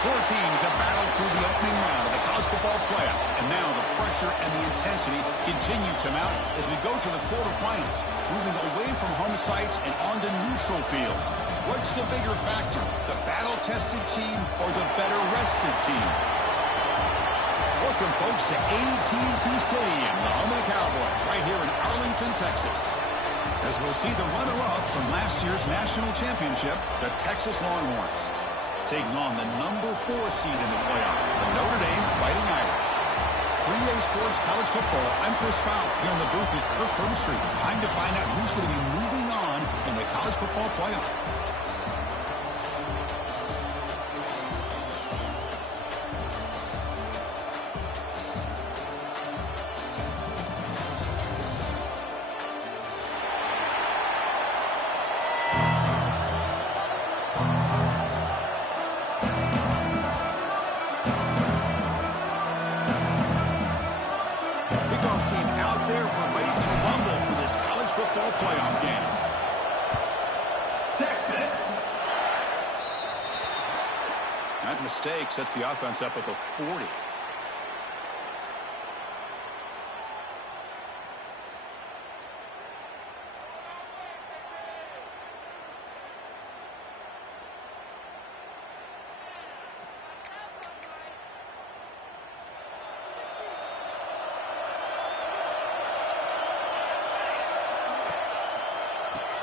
Four teams have battled through the opening round of the college football playoff, and now the pressure and the intensity continue to mount as we go to the quarterfinals, moving away from home sites and onto neutral fields. What's the bigger factor, the battle-tested team or the better-rested team? Welcome, folks, to AT&T Stadium, the home of the Cowboys, right here in Arlington, Texas. As we'll see the runner-up from last year's national championship, the Texas Longhorns, taking on the number 4 seed in the playoff, the Notre Dame Fighting Irish. 3A Sports College Football, I'm Chris Fowler, here in the booth with Kirk Herbstreit. Time to find out who's going to be moving on in the college football playoff. Playoff game. Texas. That mistake sets the offense up at the 40.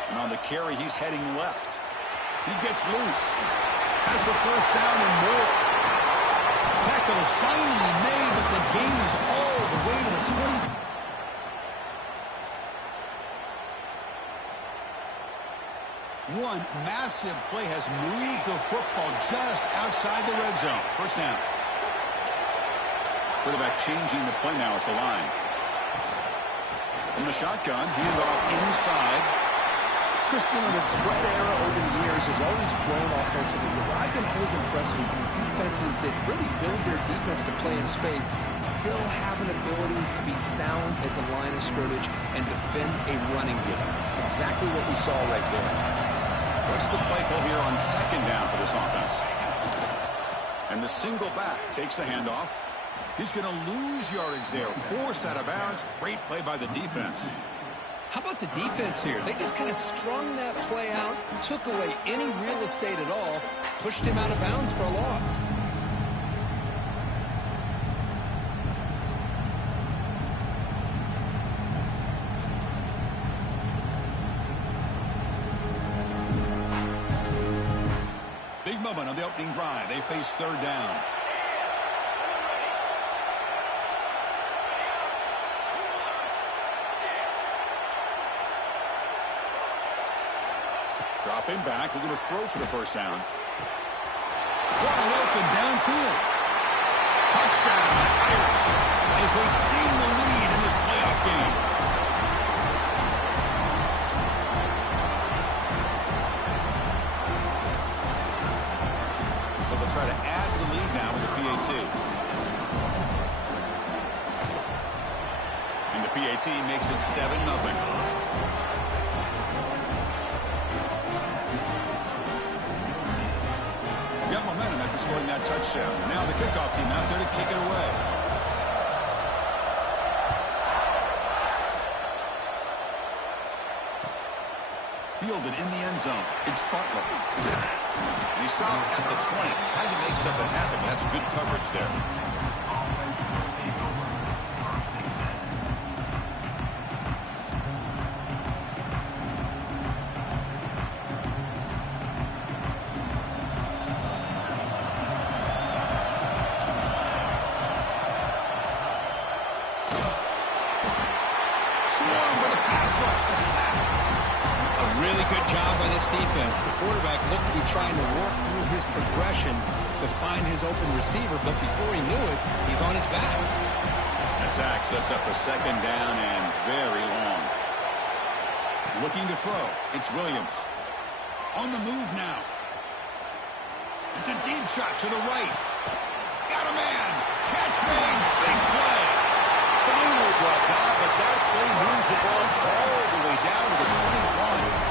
And on the carry, he's heading left. He gets loose. Has the first down and more. Tackle is finally made, but the gain is all the way to the 20. One massive play has moved the football just outside the red zone. First down. Quarterback changing the play now at the line. From the shotgun, handoff inside. Christian, the spread era over the years has always grown offensively. But I've been always impressed with defenses that really build their defense to play in space, still have an ability to be sound at the line of scrimmage and defend a running game. It's exactly what we saw right there. What's the play call here on second down for this offense? And the single back takes the handoff. He's going to lose yardage there. Forced out of bounds. Great play by the defense. How about the defense here? They just kind of strung that play out, took away any real estate at all, pushed him out of bounds for a loss. Big moment on the opening drive. They face third down. Dropping back, they're going to throw for the first down. Wide open downfield. Touchdown, Irish, as they claim the lead in this playoff game. So they'll try to add to the lead now with the PAT. And the PAT makes it 7-0. Scoring that touchdown. Now the kickoff team out there to kick it away. Fielded in the end zone. It's Butler. And he stopped at the 20. Trying to make something happen. That's good coverage there. Defense. The quarterback looked to be trying to work through his progressions to find his open receiver, but before he knew it, he's on his back. The sack sets up a second down and very long. Looking to throw. It's Williams. On the move now. It's a deep shot to the right. Got a man. Catch made. Big play. Finally brought down, but that play moves the ball all the way down to the 21.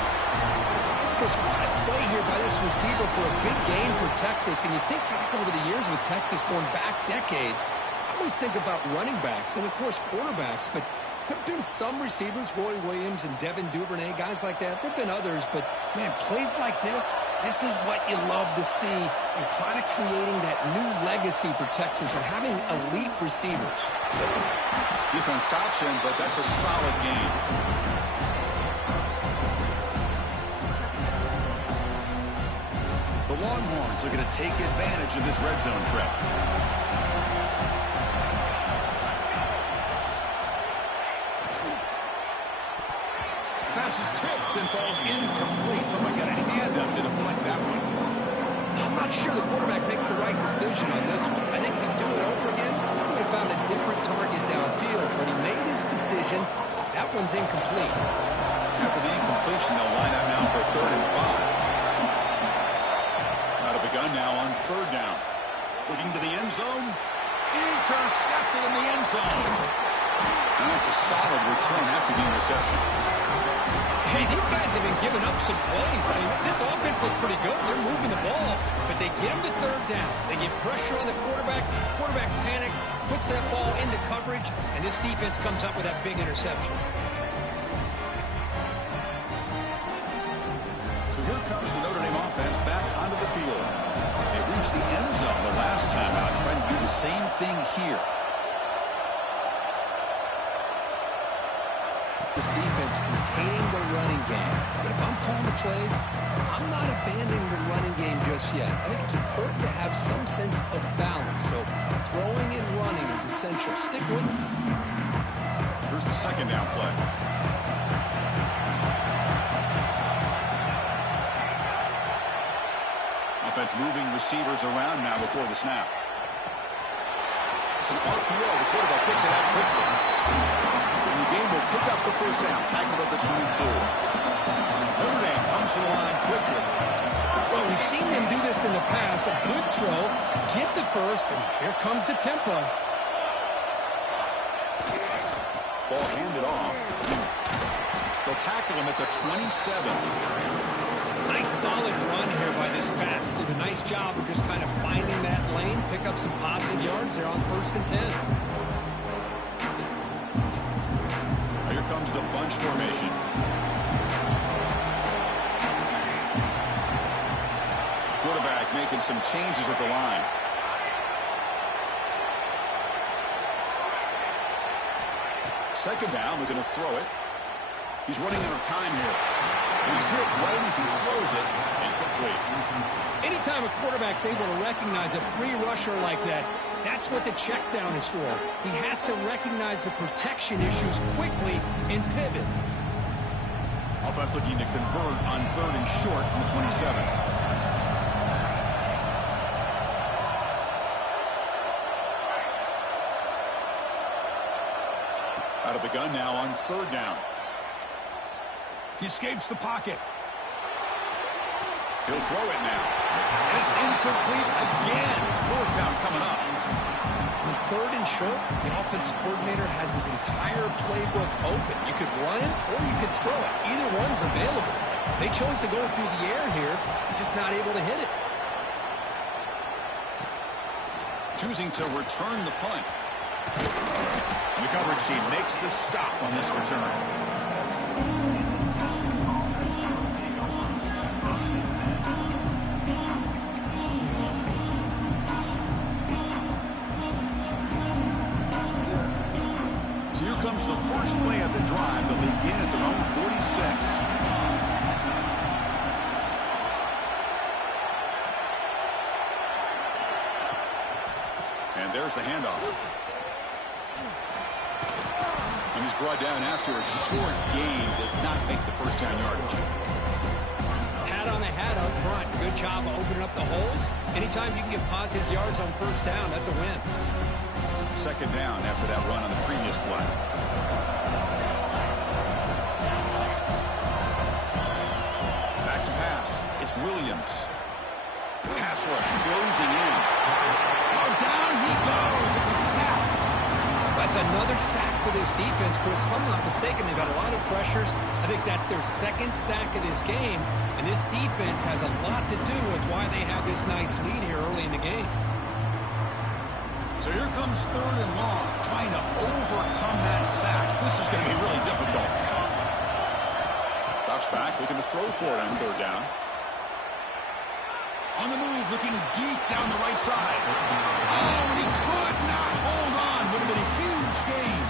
Chris, what a play here by this receiver for a big game for Texas. And you think back over the years with Texas going back decades, I always think about running backs and, of course, quarterbacks. But there have been some receivers, Roy Williams and Devin Duvernay, guys like that. There have been others. But, man, plays like this is what you love to see, and kind of creating that new legacy for Texas and having elite receivers. Defense stops him, but that's a solid game. The Longhorns are going to take advantage of this red zone trip. Pass is tipped and falls incomplete. Someone got a hand up to deflect that one. I'm not sure the quarterback makes the right decision on this one. I think if he could do it over again, he would have found a different target downfield. But he made his decision. That one's incomplete. After the incompletion, they'll line up now for 3rd and 5. Out of the gun now on 3rd down. Looking to the end zone. Intercepted in the end zone. And that's a solid return after the interception. Hey, these guys have been giving up some plays. I mean, this offense looked pretty good. They're moving the ball, but they get him to 3rd down. They get pressure on the quarterback. Quarterback panics, puts that ball into coverage, and this defense comes up with that big interception. So here comes the Notre Dame offense back onto the field. They reached the end zone the last time out, trying to do the same thing here. This defense containing the running game. But if I'm calling the plays, I'm not abandoning the running game just yet. I think it's important to have some sense of balance. So throwing and running is essential. Stick with it. Here's the 2nd down play. Offense moving receivers around now before the snap. It's an RPO. The quarterback picks it out quickly. And the game will pick up the 1st down. Tackled at the 22. Notre Dame comes to the line quickly. Well, we've seen them do this in the past. A good throw, get the 1st, and here comes the tempo. Ball handed off. They'll tackle him at the 27. Nice solid run here by this back. Did a nice job of just kind of finding that lane, pick up some positive yards there on 1st and 10. Here comes the bunch formation. Quarterback making some changes at the line. Second down, we're going to throw it. He's running out of time here. He's hit right as he throws it. Incomplete. Anytime a quarterback's able to recognize a free rusher like that, that's what the check down is for. He has to recognize the protection issues quickly and pivot. Offense looking to convert on 3rd and short from the 27. Out of the gun now on 3rd down. He escapes the pocket. He'll throw it now. And it's incomplete again. 4th down coming up. On 3rd and short, the offensive coordinator has his entire playbook open. You could run it or you could throw it. Either one's available. They chose to go through the air here, just not able to hit it. Choosing to return the punt. The coverage team makes the stop on this return. Comes the first play of the drive. They'll begin at their own 46. And there's the handoff. And he's brought down after a short gain. Does not make the 1st down yardage. Hat on a hat up front. Good job of opening up the holes. Anytime you can get positive yards on 1st down, that's a win. 2nd down after that run on the previous play. Back to pass. It's Williams. Pass rush closing in. Oh, down he goes. It's a sack. That's another sack for this defense, Chris. If I'm not mistaken, they've got a lot of pressures. I think that's their second sack of this game, and this defense has a lot to do with why they have this nice lead here early in the game. So here comes 3rd and long, trying to overcome that sack. This is going to be really difficult. Drops back, looking to throw for it on 3rd down. On the move, looking deep down the right side. Oh, and he could not hold on. Would have been a huge gain.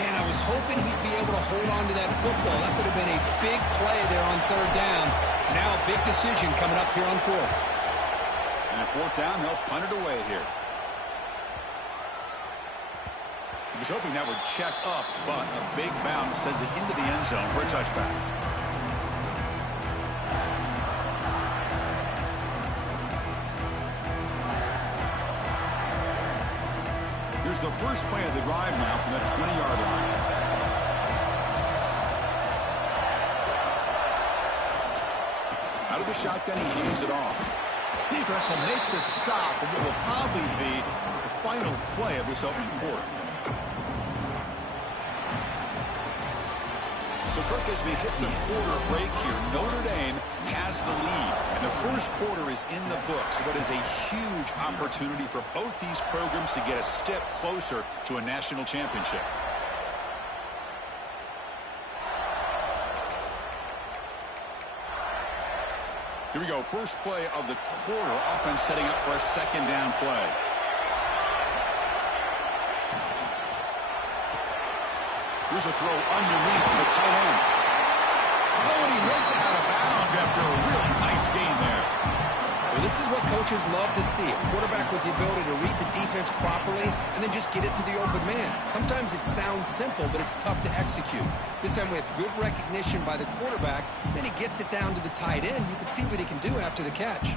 And I was hoping he'd be able to hold on to that football. That would have been a big play there on 3rd down. Now a big decision coming up here on 4th. And at 4th down, they'll punt it away here. He was hoping that would check up, but a big bounce sends it into the end zone for a touchback. Here's the first play of the drive now from the 20-yard line. Out of the shotgun, he hands it off. Defense will make the stop, and what will probably be the final play of this opening quarter. So, Kirk, as we hit the quarter break here, Notre Dame has the lead, and the first quarter is in the books. What is a huge opportunity for both these programs to get a step closer to a national championship. Here we go, first play of the quarter. Offense setting up for a 2nd down play. Here's a throw underneath the tight end. Oh, and he heads out of bounds after a really nice gain there. Well, this is what coaches love to see. A quarterback with the ability to read the defense properly and then just get it to the open man. Sometimes it sounds simple, but it's tough to execute. This time we have good recognition by the quarterback. Then he gets it down to the tight end. You can see what he can do after the catch.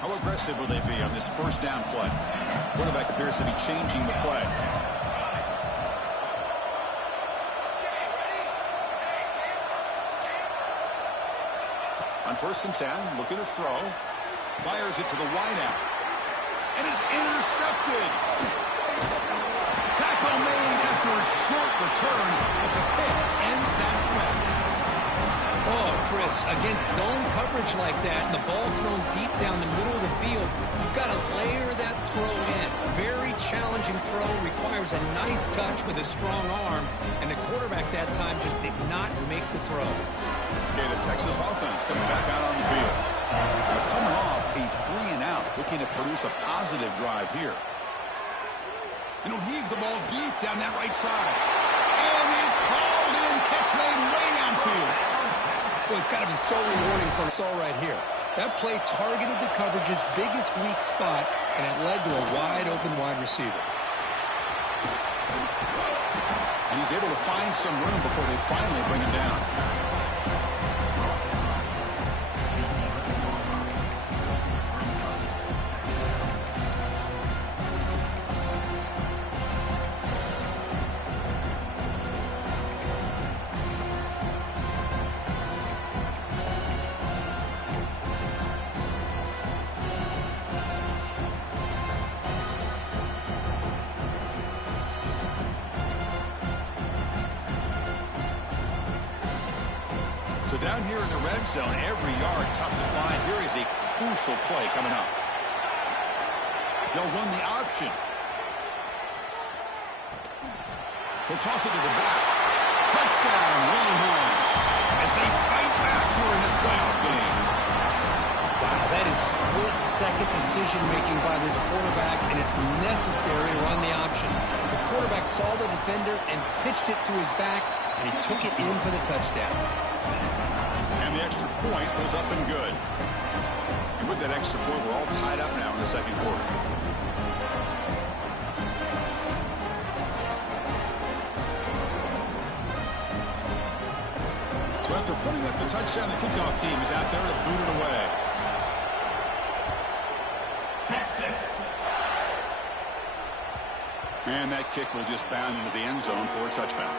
How aggressive will they be on this 1st down play? Quarterback appears to be changing the play. On 1st and 10, looking to throw. Fires it to the wideout. And is intercepted. Tackle made after a short return, but the pick ends that play. Oh, Chris, against zone coverage like that, and the ball thrown deep down the middle of the field, you've got to layer that throw in. Very challenging throw, requires a nice touch with a strong arm, and the quarterback that time just did not make the throw. Okay, the Texas offense comes back out on the field. They're coming off a 3-and-out, looking to produce a positive drive here. And he'll heave the ball deep down that right side. And it's hauled in, catch made way downfield. Well, it's got to be so rewarding for us all right here. That play targeted the coverage's biggest weak spot, and it led to a wide-open wide receiver. And he's able to find some room before they finally bring him down. So down here in the red zone, every yard tough to find. Here is a crucial play coming up. They'll run the option. He'll toss it to the back. Touchdown, Longhorns, as they fight back here in this playoff game. Wow, that is split-second decision-making by this quarterback, and it's necessary to run the option. The quarterback saw the defender and pitched it to his back, and he took it in for the touchdown. And the extra point goes up and good. And with that extra point, we're all tied up now in the second quarter. So after putting up the touchdown, the kickoff team is out there to boot it away. Texas. And that kick will just bound into the end zone for a touchback.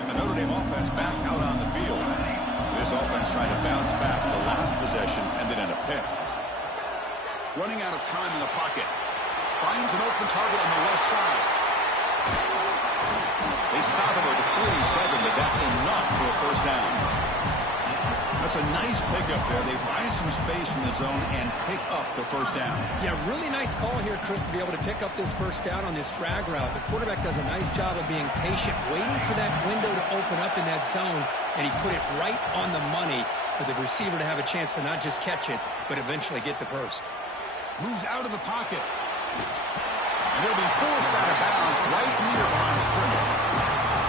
And the Notre Dame offense back out on the field. this offense trying to bounce back. The last possession ended in a pick. Running out of time in the pocket. Finds an open target on the left side. They stop him at the 47, but that's enough for a first down. That's a nice pickup there. They find some space in the zone and pick up the first down. Yeah, really nice call here, Chris, to be able to pick up this first down on this drag route. The quarterback does a nice job of being patient, waiting for that window to open up in that zone, and he put it right on the money for the receiver to have a chance to not just catch it, but eventually get the first. Moves out of the pocket. And he'll be forced out of bounds right near the line of scrimmage.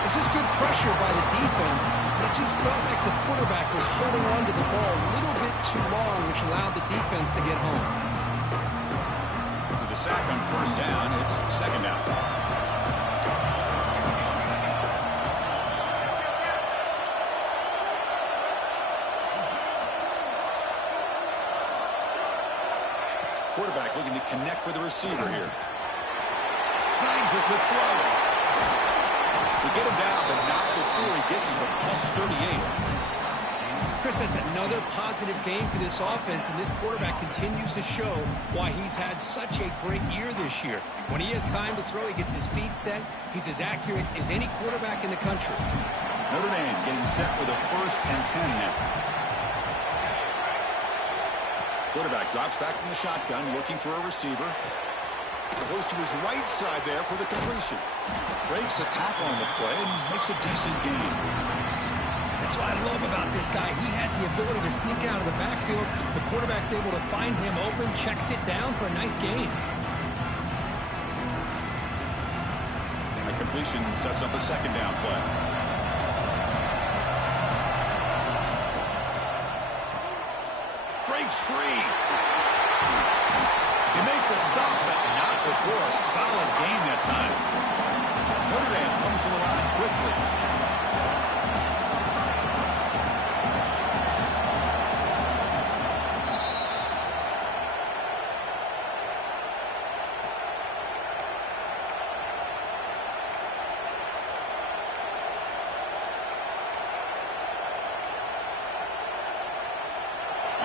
This is good pressure by the defense. It just felt like the quarterback was holding on to the ball a little bit too long, which allowed the defense to get home. To the sack on first down, it's second down. Quarterback looking to connect with the receiver here. Snags with the throw. We get him down, but not before he gets to the +38. Chris, that's another positive game for this offense, and this quarterback continues to show why he's had such a great year this year. When he has time to throw, he gets his feet set. He's as accurate as any quarterback in the country. Notre Dame getting set with a 1st and 10 now. Quarterback drops back from the shotgun, looking for a receiver. Goes to his right side there for the completion. Breaks a tackle on the play and makes a decent gain. That's what I love about this guy. He has the ability to sneak out of the backfield. The quarterback's able to find him open, checks it down for a nice gain. The completion sets up a second down play. Breaks free. You make the stop, but not before a solid gain that time. Notre Dame comes to the line quickly.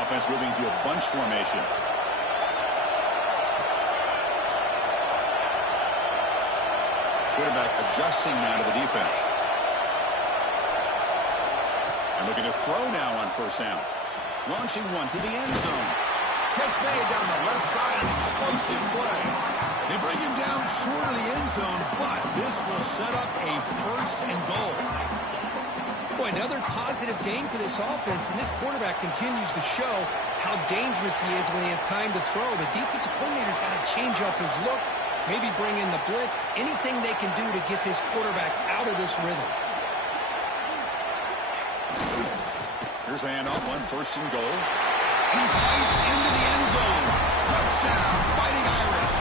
Offense moving to a bunch formation. Quarterback adjusting now to the defense. And looking to throw now on first down. Launching one to the end zone. Catch made down the left side. An explosive play. They bring him down short of the end zone, but this will set up a 1st and goal. Boy, another positive game for this offense, and this quarterback continues to show how dangerous he is when he has time to throw. The defensive coordinator's got to change up his looks, maybe bring in the blitz, anything they can do to get this quarterback out of this rhythm. Here's the handoff on 1st and goal. He fights into the end zone. Touchdown, Fighting Irish.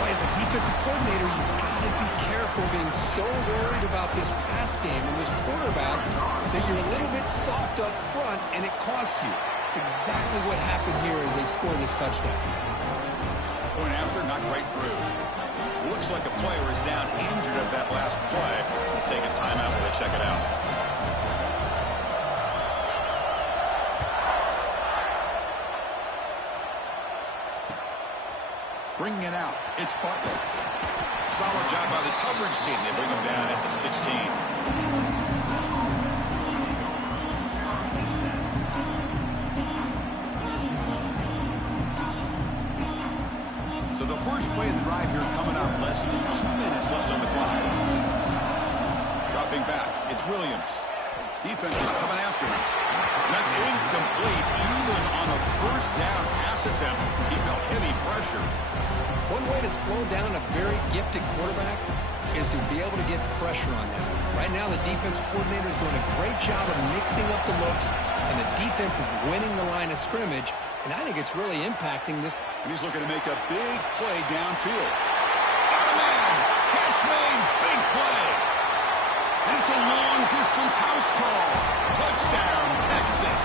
Boy, as a defensive coordinator, you've got to be careful being so worried about this pass game and this quarterback that you're a little bit soft up front and it costs you. It's exactly what happened here as they score this touchdown. Point after, knocked right through. Looks like a player is down injured at that last play. We'll take a timeout while they check it out. Bringing it out, it's Butler. Solid job by the coverage team. They bring him down at the 16. So the first play of the drive here coming up. Less than 2 minutes left on the clock. Dropping back, it's Williams. Defense is coming after him. That's incomplete. Even on a first down pass attempt, he felt heavy pressure. One way to slow down a very gifted quarterback is to be able to get pressure on him. Right now, the defense coordinator is doing a great job of mixing up the looks, and the defense is winning the line of scrimmage, and I think it's really impacting this. He's looking to make a big play downfield. Got a man! Catch made! Big play! And it's a long-distance house call. Touchdown, Texas!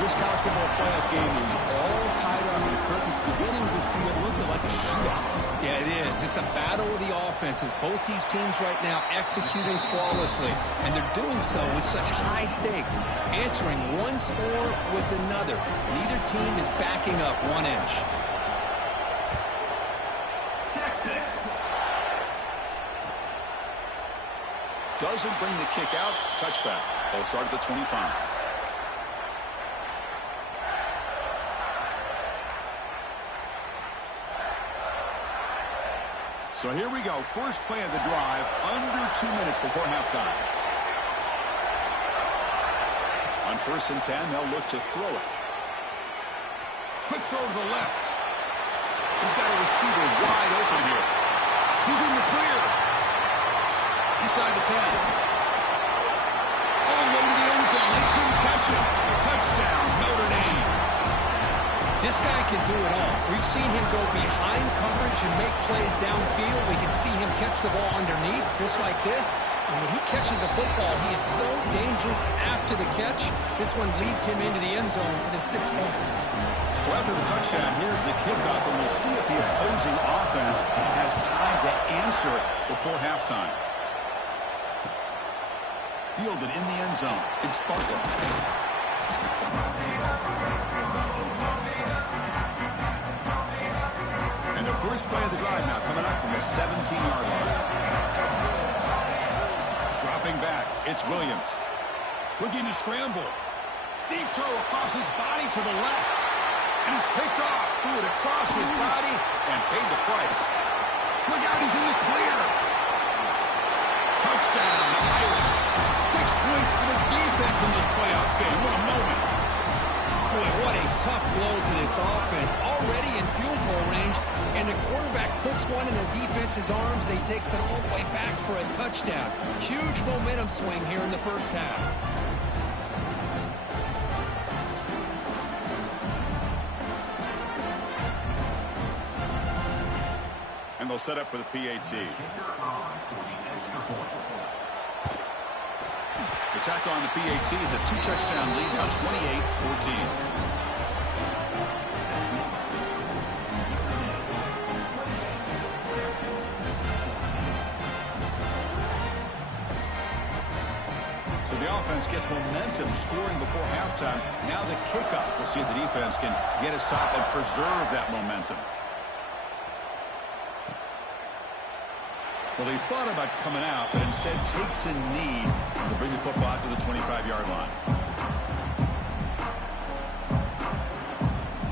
This college football playoff game is all tied up. The curtain's beginning to feel a little bit like a shootout. Yeah, it is. It's a battle of the offenses. Both these teams right now executing flawlessly, and they're doing so with such high stakes, answering one score with another. Neither team is backing up 1 inch. Texas doesn't bring the kick out. Touchback. They'll start at the 25. So here we go. First play of the drive, under 2 minutes before halftime. On 1st and 10, they'll look to throw it. Quick throw to the left. He's got a receiver wide open here. He's in the clear. Inside the 10. All the way to the end zone. They couldn't catch him. Touchdown, Notre Dame. This guy can do it all. We've seen him go behind coverage and make plays downfield. We can see him catch the ball underneath, just like this. And when he catches the football, he is so dangerous after the catch. This one leads him into the end zone for the 6 points. So after the touchdown, here's the kickoff, and we'll see if the opposing offense has time to answer before halftime. Fielded in the end zone. It's Bartlett. And the first play of the drive now coming up from the 17-yard line. Dropping back, it's Williams. Looking to scramble. Deep throw across his body to the left. And he's picked off. Threw it across his body and paid the price. Look out, he's in the clear. Touchdown, Irish. 6 points for the defense in this playoff game. What a moment. Boy, what a tough blow to this offense. Already in field goal range, and the quarterback puts one in the defense's arms. They takes it all the way back for a touchdown. Huge momentum swing here in the first half. And they'll set up for the PAT. Attack on the PAT. It's a 2-touchdown lead now, 28-14. So the offense gets momentum scoring before halftime. Now the kickoff. We'll see if the defense can get a stop and preserve that momentum. Well, he thought about coming out, but instead takes a knee to bring the football out to the 25-yard line.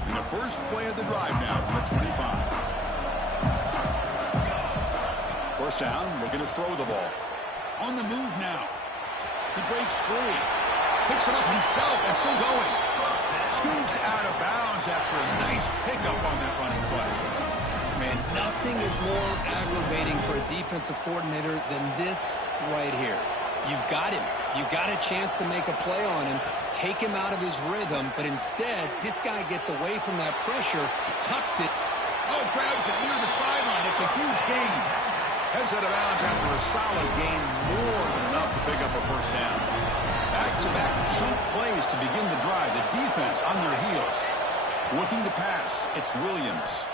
And the first play of the drive now from the 25. First down, looking to throw the ball. On the move now. He breaks free. Picks it up himself and still going. Scoots out of bounds after a nice pickup on that running play. Man, nothing is more aggravating for a defensive coordinator than this right here. You've got him. You've got a chance to make a play on him, take him out of his rhythm, but instead, this guy gets away from that pressure, tucks it. Oh, grabs it near the sideline. It's a huge gain. Heads out of bounds after a solid gain, more than enough to pick up a first down. Back-to-back chunk plays to begin the drive. The defense on their heels. Looking to pass. It's Williams.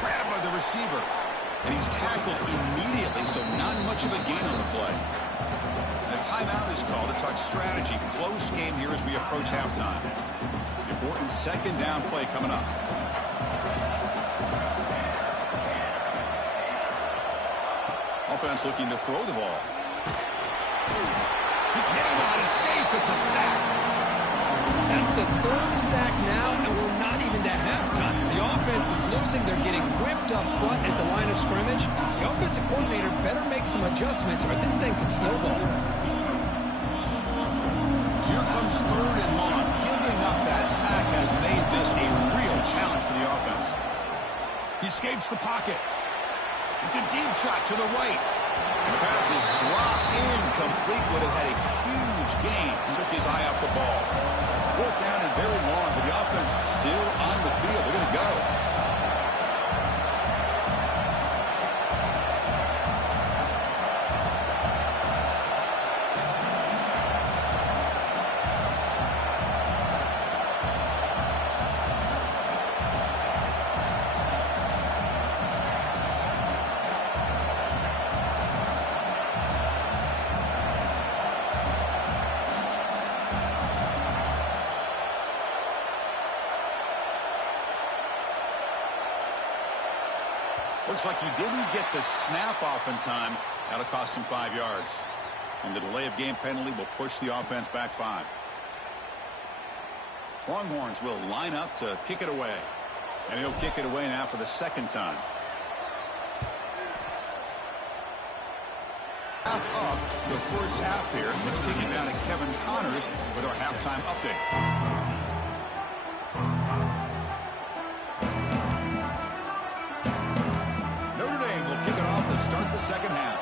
Grabbed by the receiver. And he's tackled immediately, so not much of a gain on the play. And a timeout is called to talk strategy. Close game here as we approach halftime. Important second down play coming up. Offense looking to throw the ball. He cannot escape. It's a sack. That's the third sack now, and we're not even to halftime. The offense is losing. They're getting whipped up front at the line of scrimmage. The offensive coordinator better make some adjustments or this thing could snowball. So here comes 3rd and long. Giving up that sack has made this a real challenge for the offense. He escapes the pocket. It's a deep shot to the right. And the pass is dropped incomplete. Would have had a huge gain. Took his eye off the ball. 4th down and very long, but the offense still on the field. They're going to go. Looks like he didn't get the snap off in time. That'll cost him 5 yards. And the delay of game penalty will push the offense back 5. Longhorns will line up to kick it away. And he'll kick it away now for the second time. Half up the first half here. Let's kick it down to Kevin Connors with our halftime update. Notre Dame will kick it off to start the second half.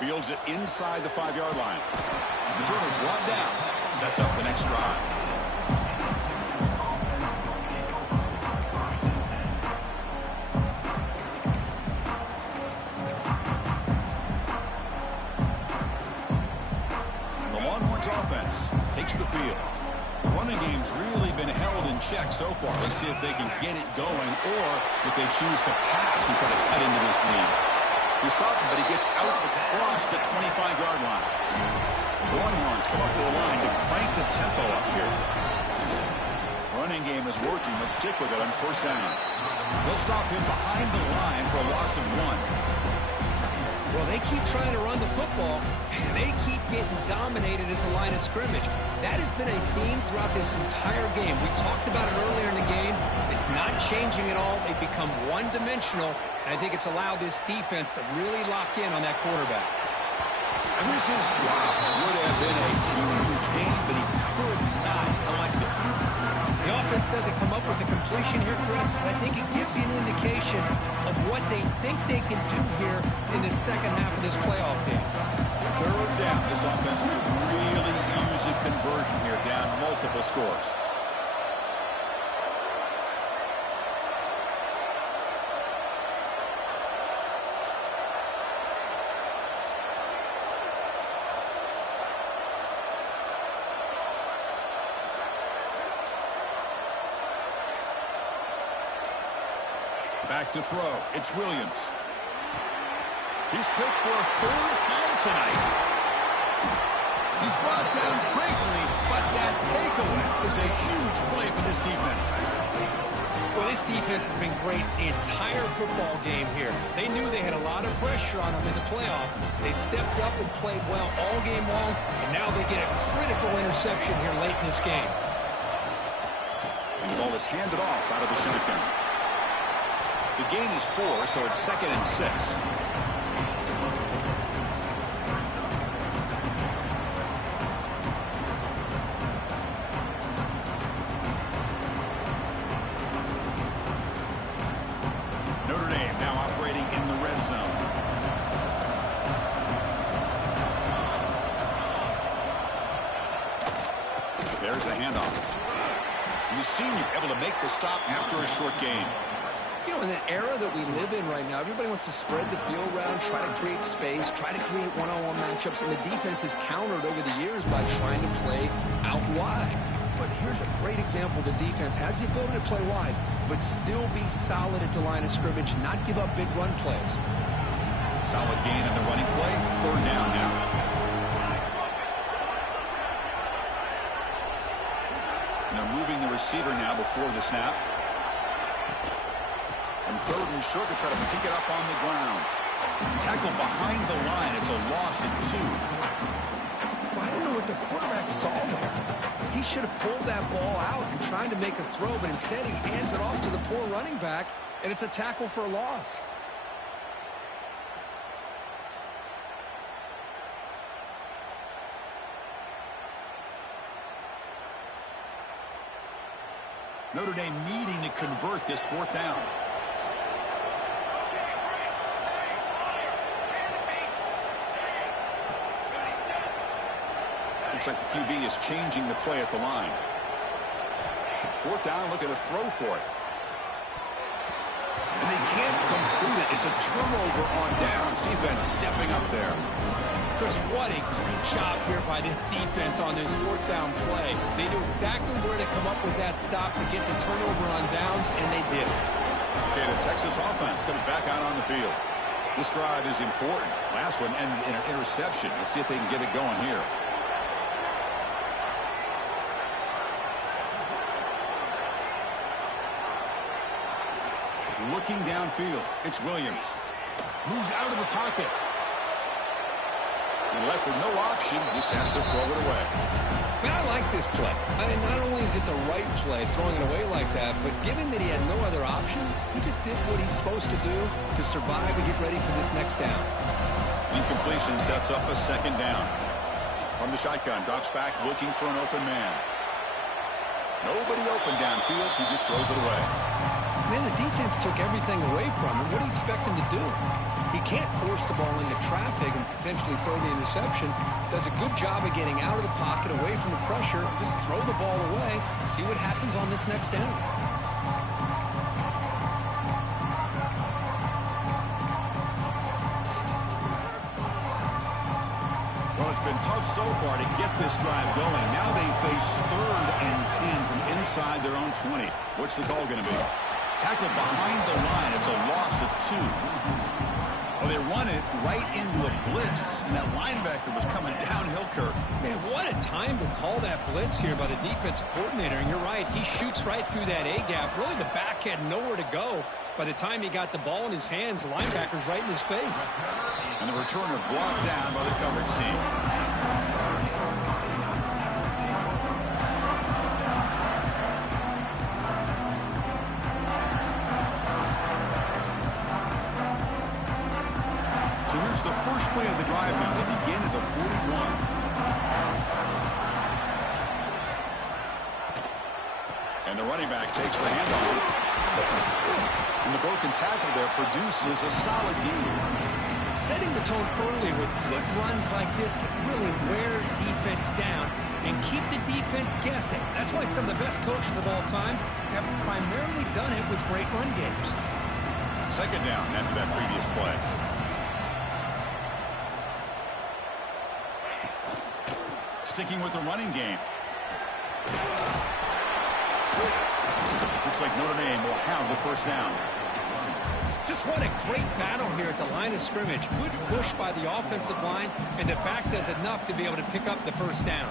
Fields it inside the 5-yard line. Missouri brought down. Sets up the next drive. The Longhorns offense takes the field. The running game's really been held in check so far. Let's see if they can get it going or if they choose to pass and try to cut into this lead. He saw it, but he gets out across the 25-yard line. The Longhorns come up to the line to crank the tempo up here. Running game is working. They'll stick with it on first down. They'll stop him behind the line for a loss of 1. Well, they keep trying to run the football, and they keep getting dominated at the line of scrimmage. That has been a theme throughout this entire game. We've talked about it earlier in the game. It's not changing at all. They've become one-dimensional, and I think it's allowed this defense to really lock in on that quarterback. And this is dropped. Would have been a huge game, but he could not collect it. The offense doesn't come up with a completion here, Chris, but I think it gives you an indication of what they think they can do here in the second half of this playoff game. Third down. This offense could really use a conversion here, down multiple scores. Back to throw. It's Williams. He's picked for a third time tonight. He's brought down quickly, but that takeaway is a huge play for this defense. Well, this defense has been great the entire football game here. They knew they had a lot of pressure on them in the playoff. They stepped up and played well all game long, and now they get a critical interception here late in this game. And the ball is handed off out of the shotgun. The gain is 4, so it's 2nd and 6. Notre Dame now operating in the red zone. There's the handoff. And the senior able to make the stop after a short gain. You know, in the era that we live in right now, everybody wants to spread the field around, try to create space, try to create one-on-one matchups, and the defense is countered over the years by trying to play out wide. But here's a great example. The defense has the ability to play wide, but still be solid at the line of scrimmage, not give up big run plays. Solid gain on the running play. Third down now. And they're moving the receiver now before the snap. And 3rd and short, they try to pick it up on the ground. Tackle behind the line. It's a loss of 2. Well, I don't know what the quarterback saw there. He should have pulled that ball out and tried to make a throw, but instead he hands it off to the poor running back, and it's a tackle for a loss. Notre Dame needing to convert this 4th down. Looks like the QB is changing the play at the line. 4th down, look at a throw for it. And they can't complete it. It's a turnover on downs. Defense stepping up there. Chris, what a great job here by this defense on this 4th down play. They knew exactly where to come up with that stop to get the turnover on downs, and they did it. Okay, the Texas offense comes back out on the field. This drive is important. Last one ended in an interception. Let's see if they can get it going here. looking downfield. It's Williams. Moves out of the pocket. And left with no option, just has to throw it away. Man, I like this play. Not only is it the right play, throwing it away like that, but given that he had no other option, he just did what he's supposed to do to survive and get ready for this next down. Incompletion sets up a second down. From the shotgun, drops back looking for an open man. Nobody open downfield. He just throws it away. Man, the defense took everything away from him. What do you expect him to do? He can't force the ball into traffic and potentially throw the interception. Does a good job of getting out of the pocket, away from the pressure. Just throw the ball away. See what happens on this next down. Well, it's been tough so far to get this drive going. Now they face 3rd and 10 from inside their own 20. What's the call going to be? Tackled behind the line. It's a loss of 2. Well, they run it right into a blitz, and that linebacker was coming downhill, Kirk. Man, what a time to call that blitz here by the defensive coordinator. And you're right, he shoots right through that A-gap. Really, the back had nowhere to go. By the time he got the ball in his hands, the linebacker's right in his face. And the returner blocked down by the coverage team. So here's the first play of the drive now. They begin at the 41. And the running back takes the handoff. And the broken tackle there produces a solid gain. Setting the tone early with good runs like this can really wear defense down and keep the defense guessing. That's why some of the best coaches of all time have primarily done it with great run games. Second down after that previous play. Sticking with the running game. Looks like Notre Dame will have the first down. Just what a great battle here at the line of scrimmage. Good push by the offensive line, and the back does enough to be able to pick up the first down.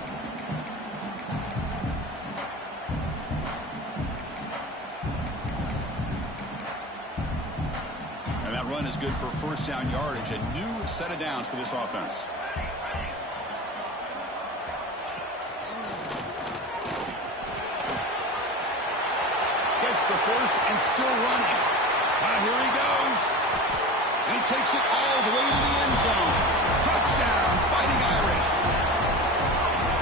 And that run is good for first down yardage. A new set of downs for this offense. Gets the first and still running. Here he goes. And he takes it all the way to the end zone. Touchdown, Fighting Irish.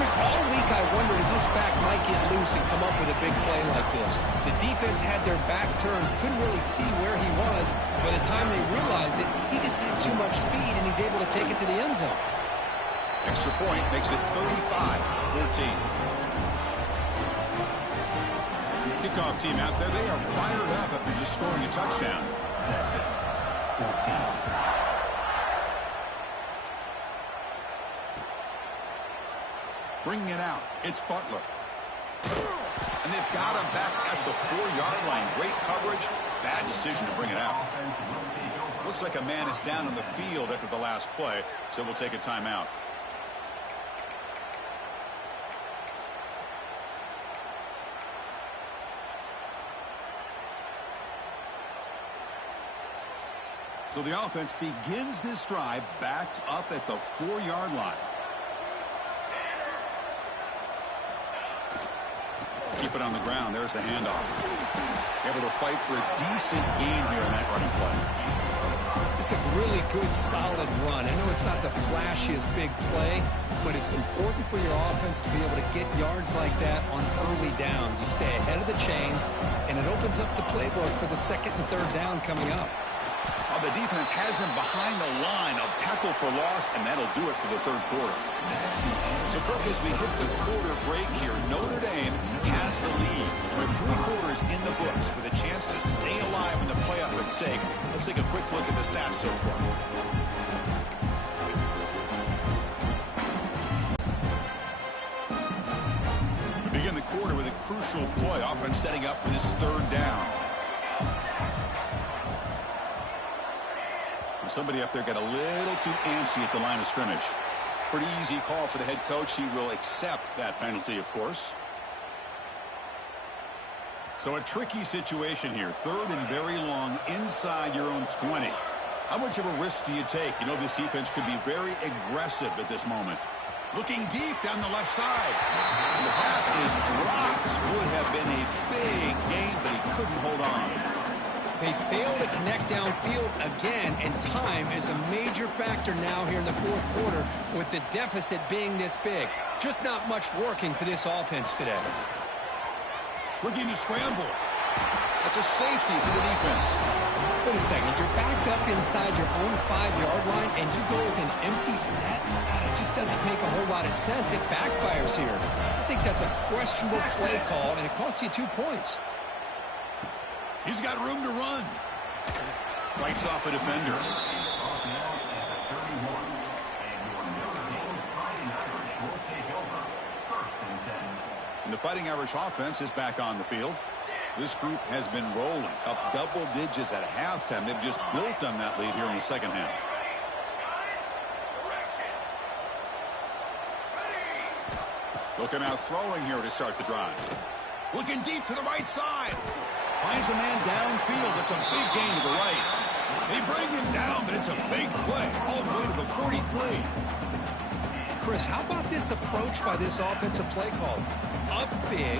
Chris, all week I wondered if this back might get loose and come up with a big play like this. The defense had their back turned, couldn't really see where he was. By the time they realized it, he just had too much speed, and he's able to take it to the end zone. Extra point makes it 35-14. Kickoff team out there, they are fired up after just scoring a touchdown. Bringing it out, it's Butler. And they've got him back at the 4-yard line. Great coverage, bad decision to bring it out. Looks like a man is down on the field after the last play, so we'll take a timeout. So the offense begins this drive backed up at the 4-yard line. Keep it on the ground. There's the handoff. Able to fight for a decent gain here in that running play. It's a really good, solid run. I know it's not the flashiest big play, but it's important for your offense to be able to get yards like that on early downs. You stay ahead of the chains, and it opens up the playbook for the second and third down coming up. The defense has him behind the line of tackle for loss, and that'll do it for the third quarter. So, Kirk, as we hit the quarter break here, Notre Dame has the lead. With 3 quarters in the books, with a chance to stay alive in the playoff at stake. Let's take a quick look at the stats so far. We begin the quarter with a crucial play. Offense setting up for this third down. Somebody up there got a little too antsy at the line of scrimmage. Pretty easy call for the head coach. He will accept that penalty, of course. So a tricky situation here. 3rd and very long inside your own 20. How much of a risk do you take? You know this defense could be very aggressive at this moment. Looking deep down the left side. And the pass is dropped. Would have been a big gain, but he couldn't hold on. They fail to connect downfield again, and time is a major factor now here in the 4th quarter with the deficit being this big. Just not much working for this offense today. Looking to scramble. That's a safety for the defense. Wait a second. You're backed up inside your own 5-yard line, and you go with an empty set? It just doesn't make a whole lot of sense. It backfires here. I think that's a questionable play call, and it costs you 2 points. He's got room to run. Fights off a defender. And the Fighting Irish offense is back on the field. This group has been rolling up double digits at halftime. They've just built on that lead here in the second half. Looking out throwing here to start the drive. Looking deep to the right side. Finds a man downfield. That's a big gain to the right. They bring him down, but it's a big play all the way to the 43. Chris, how about this approach by this offensive play call? Up big,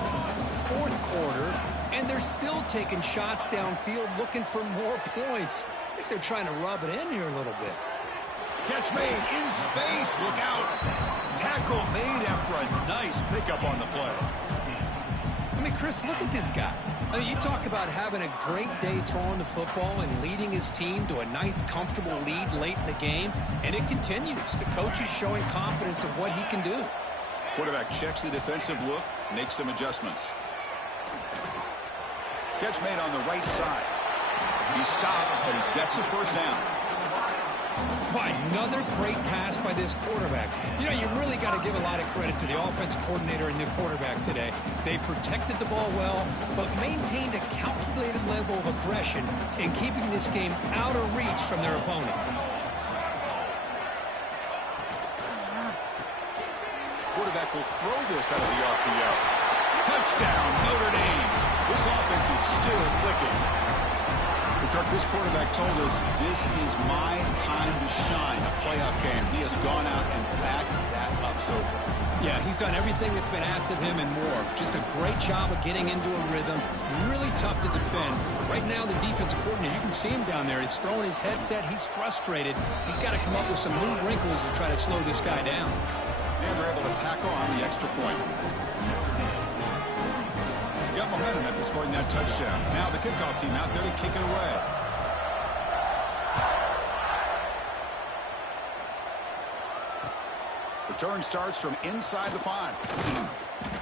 4th quarter, and they're still taking shots downfield looking for more points. I think they're trying to rub it in here a little bit. Catch made in space. Look out. Tackle made after a nice pickup on the play. I mean, Chris, look at this guy. I mean, you talk about having a great day throwing the football and leading his team to a nice, comfortable lead late in the game, and it continues. The coach is showing confidence of what he can do. Quarterback checks the defensive look, makes some adjustments. Catch made on the right side. He stopped, but he gets a first down. Why, another great pass by this quarterback. You know, you really got to give a lot of credit to the offensive coordinator and the quarterback today. They protected the ball well, but maintained a calculated level of aggression in keeping this game out of reach from their opponent. Quarterback will throw this out of the RPO. Touchdown, Notre Dame. This offense is still clicking. Kirk, this quarterback told us this is my time to shine, a playoff game. He has gone out and backed that up so far. Yeah, he's done everything that's been asked of him and more. Just a great job of getting into a rhythm. Really tough to defend. Right now, the defensive coordinator, you can see him down there. He's throwing his headset. He's frustrated. He's got to come up with some new wrinkles to try to slow this guy down. And they're able to tackle on the extra point. Got momentum after scoring that touchdown. Now the kickoff team out there to kick it away. Return starts from inside the 5.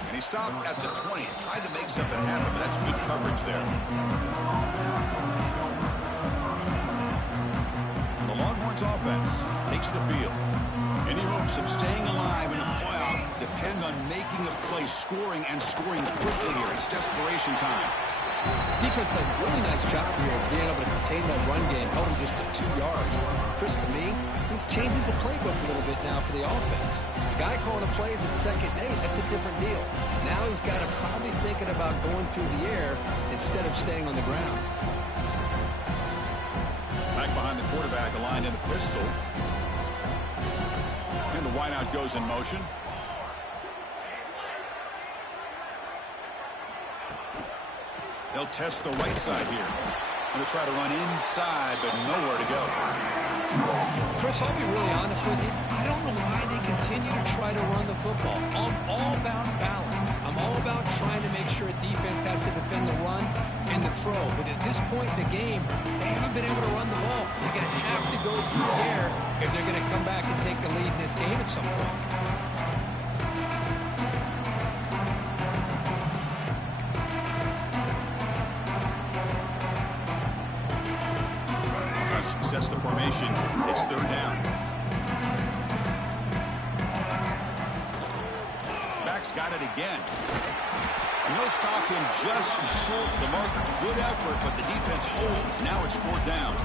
And he stopped at the 20. Tried to make something happen, but that's good coverage there. The Longhorns offense takes the field. Any hopes of staying alive in a playoff depend on making a play, scoring, and scoring quickly here. It's desperation time. Defense does a really nice job here of being able to contain that run game, held him just to 2 yards. Chris, to me, this changes the playbook a little bit now for the offense. The guy calling the plays at 2nd and 8, that's a different deal. Now he's got to probably thinking about going through the air instead of staying on the ground. Back behind the quarterback, aligned in the pistol. And the wideout goes in motion. They'll test the right side here. They'll try to run inside, but nowhere to go. Chris, I'll be really honest with you. I don't know why they continue to try to run the football. I'm all about balance. I'm all about trying to make sure a defense has to defend the run and the throw. But at this point in the game, they haven't been able to run the ball. They're going to have to go through the air if they're going to come back and take the lead in this game at some point. Sets the formation. It's 3rd down. Back's got it again. And they'll stop him just short of the marker. Good effort, but the defense holds. Now it's 4th down.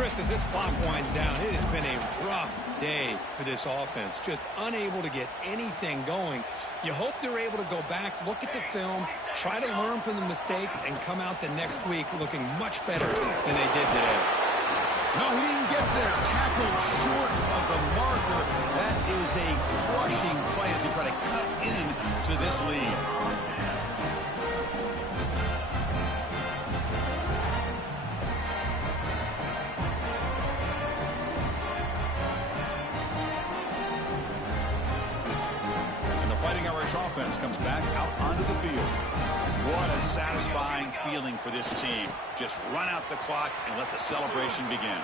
Chris, as this clock winds down, it has been a rough day for this offense. Just unable to get anything going. You hope they're able to go back, look at the film, try to learn from the mistakes, and come out the next week looking much better than they did today. No, he didn't get there. Tackled short of the marker. That is a crushing play as he tried to cut into this lead. Offense comes back out onto the field. What a satisfying feeling for this team. Just run out the clock and let the celebration begin.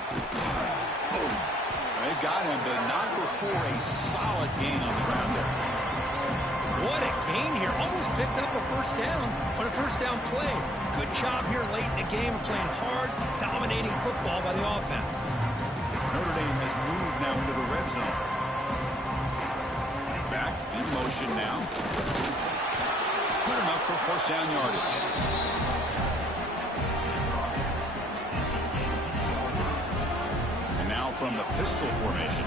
They've got him, but not before a solid gain on the ground there. What a gain here. Almost picked up a first down on a first down play. Good job here late in the game, playing hard, dominating football by the offense. Notre Dame has moved now into the red zone. Back in motion now. Good enough for first down yardage. And now from the pistol formation.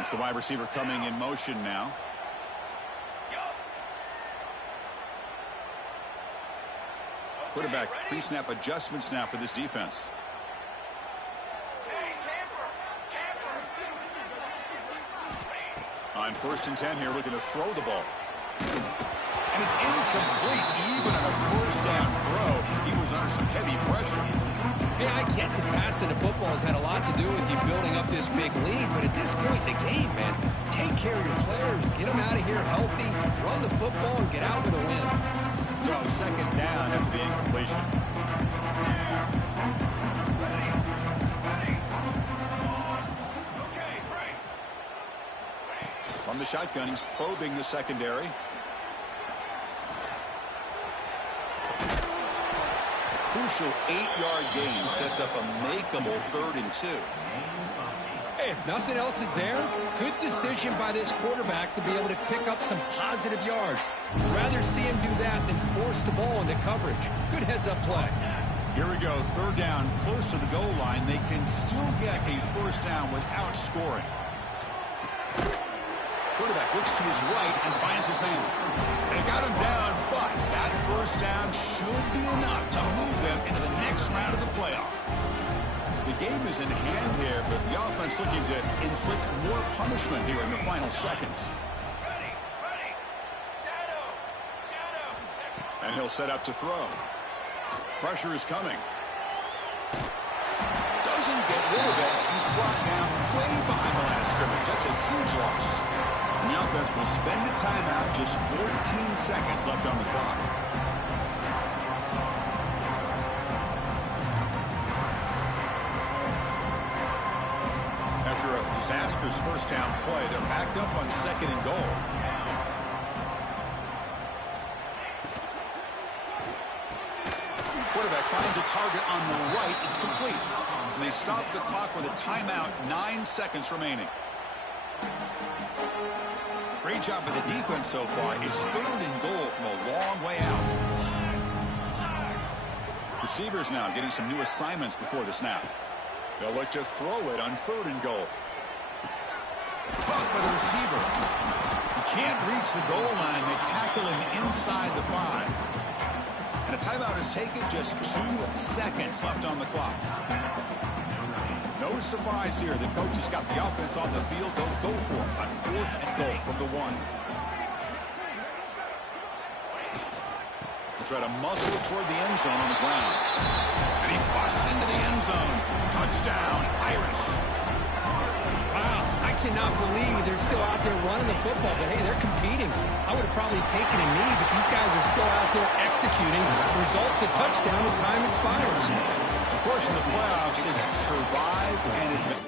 It's the wide receiver coming in motion now. Quarterback pre-snap adjustments now for this defense. On 1st and 10 here, looking to throw the ball. And it's incomplete, even on a first down throw. He was under some heavy pressure. Hey, I get that passing the football has had a lot to do with you building up this big lead, but at this point in the game, man, take care of your players, get them out of here healthy, run the football, and get out with a win. So, second down after the incompletion. From the shotgun, he's probing the secondary. A crucial 8-yard gain sets up a makeable 3rd and 2. Hey, if nothing else is there, good decision by this quarterback to be able to pick up some positive yards. I'd rather see him do that than force the ball into coverage. Good heads-up play. Here we go, 3rd down, close to the goal line. They can still get a first down without scoring. Quarterback looks to his right and finds his man. They got him down, but that first down should be enough to move them into the next round of the playoff. The game is in hand here, but the offense looking to inflict more punishment here in the final seconds. And he'll set up to throw. Pressure is coming. Doesn't get rid of it. He's brought down way behind the line of scrimmage. That's a huge loss. And the offense will spend a timeout, just 14 seconds left on the clock. After a disastrous first down play, they're backed up on 2nd and goal. Quarterback finds a target on the right. It's complete. And they stop the clock with a timeout, 9 seconds remaining. Great job by the defense so far. It's 3rd and goal from a long way out. Receivers now getting some new assignments before the snap. They'll look to throw it on 3rd and goal. Caught by the receiver. He can't reach the goal line. They tackle him inside the 5. And a timeout is taken, just 2 seconds left on the clock. No surprise here. The coach has got the offense on the field. They'll go for it on 4th and goal from the 1. They'll try to muscle toward the end zone on the ground. And he busts into the end zone. Touchdown, Irish. Wow, I cannot believe they're still out there running the football, but hey, they're competing. I would have probably taken a knee, but these guys are still out there executing. Results a touchdown as time expires. Of course, in the playoffs, it's survive and advance.